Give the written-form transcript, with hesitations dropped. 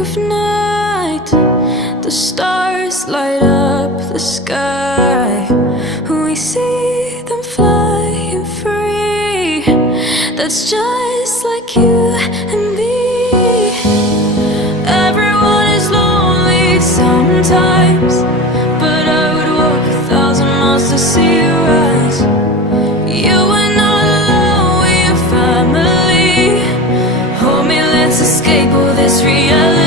of night, the stars light up the sky. We see them flying free. That's just like you and me. Everyone is lonely sometimes, but I would walk 1,000 miles to see you rise. You are not alone, we're family. Hold me, let's escape all this reality.